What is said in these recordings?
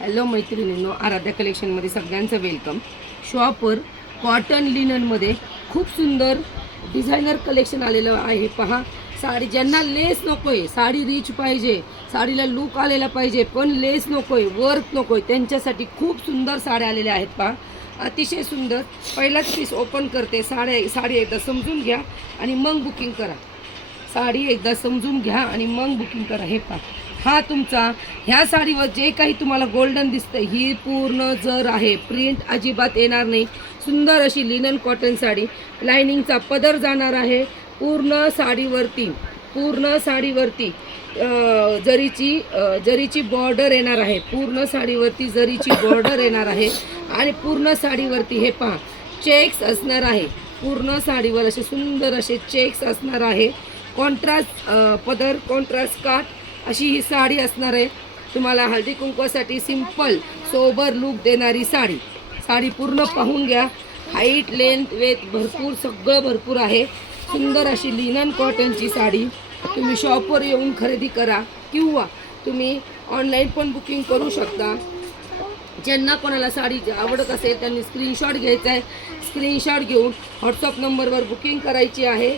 Hello मैत्रिणींनो, आराध्या कलेक्शनमध्ये सगळ्यांचं welcome. शॉपवर कॉटन लिननमध्ये खूप सुंदर डिझायनर कलेक्शन आलेलं आहे. पहा, साडी ज्यांना लेस नको आहे, साडी रिच पाहिजे, साडीला लूक आलेला पाहिजे, पण लेस नको आहे, वर्क नको आहे, त्यांच्यासाठी खूप सुंदर साड्या आलेल्या आहेत. पहा, अतिशय सुंदर. पहिलाच पीस ओपन करते. साडी एकदा समजून घ्या आणि मग बुकिंग करा. साडी एकदा समजून घ्या आणि मग बुकिंग करा. हे पहा, हा तुमचा ह्या साडीवर जे काही तुम्हाला गोल्डन दिसतं ही पूर्ण जर आहे, प्रिंट अजिबात येणार नाही. सुंदर अशी लिनन कॉटन साडी, लायनिंगचा पदर जाणार आहे पूर्ण साडीवरती जरीची बॉर्डर येणार आहे. पूर्ण साडीवरती जरीची बॉर्डर येणार आहे आणि पूर्ण साडीवरती हे पहा चेक्स असणार आहे. पूर्ण साडीवर असे सुंदर असे चेक्स असणार आहे. कॉन्ट्रास्ट पदर, कॉन्ट्रास्ट काठ अशी ही साडी असणार आहे. तुम्हाला हळदी कुंकवासाठी सिंपल सोबर लूक देणारी साडी पूर्ण पाहून घ्या. हाईट, लेंथ, वेथ भरपूर, सगळं भरपूर आहे. सुंदर अशी लिनन कॉटनची साडी तुम्ही शॉपवर येऊन खरेदी करा किंवा तुम्ही ऑनलाईन पण बुकिंग करू शकता. ज्यांना कोणाला साडी आवडत असेल त्यांनी स्क्रीनशॉट घ्यायचा आहे. स्क्रीनशॉट घेऊन व्हॉट्सअप नंबरवर बुकिंग करायची आहे.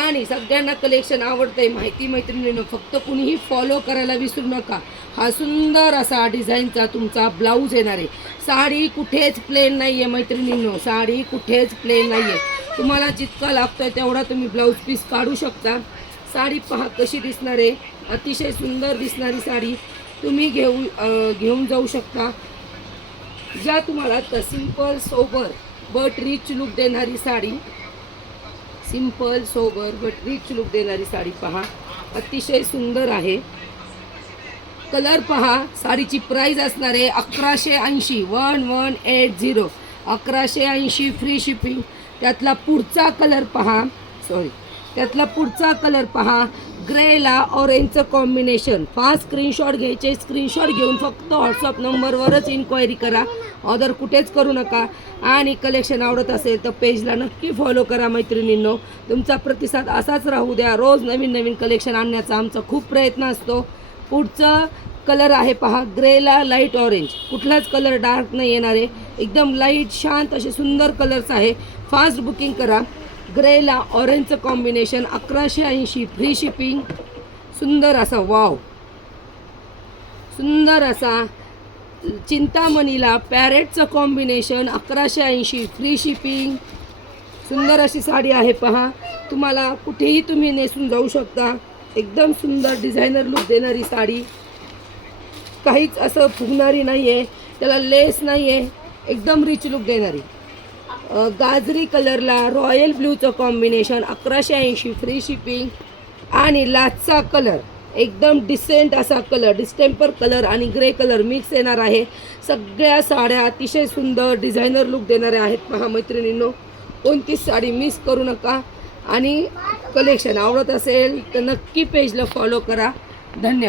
आणि सगळ्यांना कलेक्शन आवडतंय माहिती मैत्रिणींनो, फक्त कुणीही फॉलो करायला विसरू नका. हा सुंदर असा डिझाईनचा तुमचा ब्लाऊज येणार आहे. साडी कुठेच प्लेन नाही आहे मैत्रिणींनो, साडी कुठेच प्लेन नाही आहे. तुम्हाला जितका लागतोय तेवढा तुम्ही ब्लाऊज पीस काढू शकता. साडी पहा कशी दिसणार आहे, अतिशय सुंदर दिसणारी साडी तुम्ही घेऊन जाऊ शकता. ज्या तुम्हाला तर simple sober but rich look देणारी sari, simple sober but rich look देणारी साडी पहा, अतिशय सुंदर आहे. कलर पहा, साडीची प्राईस असणार आहे 1180, 1180, 1180 फ्री शिपिंग. त्यातला पुढचा कलर पहा ग्रेला ऑरेंजचं कॉम्बिनेशन. फास्ट स्क्रीनशॉट घ्यायचे. स्क्रीनशॉट घेऊन फक्त व्हॉट्सअप नंबरवरच इन्क्वायरी करा, ऑर्डर कुठेच करू नका. आणि कलेक्शन आवडत असेल तर पेजला नक्की फॉलो करा मैत्रिणींनो. तुमचा प्रतिसाद असाच राहू द्या. रोज नवीन कलेक्शन आणण्याचा आमचा खूप प्रयत्न असतो. पुढचं कलर आहे पहा ग्रेला लाईट ऑरेंज. कुठलाच कलर डार्क नाही येणार आहे, एकदम लाईट शांत असे सुंदर कलर्स आहे. फास्ट बुकिंग करा. ग्रेला ऑरेंजचं कॉम्बिनेशन 1180 फ्री शिपिंग. सुंदर असा वाव, सुंदर असा चिंतामणीला पॅरेटचं कॉम्बिनेशन 1180 फ्री शिपिंग. सुंदर अशी साडी आहे पहा. तुम्हाला कुठेही तुम्ही नेसून जाऊ शकता. एकदम सुंदर डिझायनर लुक देणारी साडी, काहीच असं फुगणारी नाही आहे, त्याला लेस नाही आहे, एकदम रिच लुक देणारी. गाजरी कलरला रॉयल ब्ल्यूचं कॉम्बिनेशन 1180 फ्री शिपिंग. आणि लाचचा कलर एकदम डिसेंट असा कलर, डिस्टेम्पर कलर आणि ग्रे कलर मिक्स येणार आहे. सगळ्या साड्या अतिशय सुंदर डिझायनर लुक देणाऱ्या आहेत. पहा मैत्रिणींनो, कोणतीच साडी मिस करू नका. आणि कलेक्शन आवडत असेल तर नक्की पेजला फॉलो करा. धन्यवाद.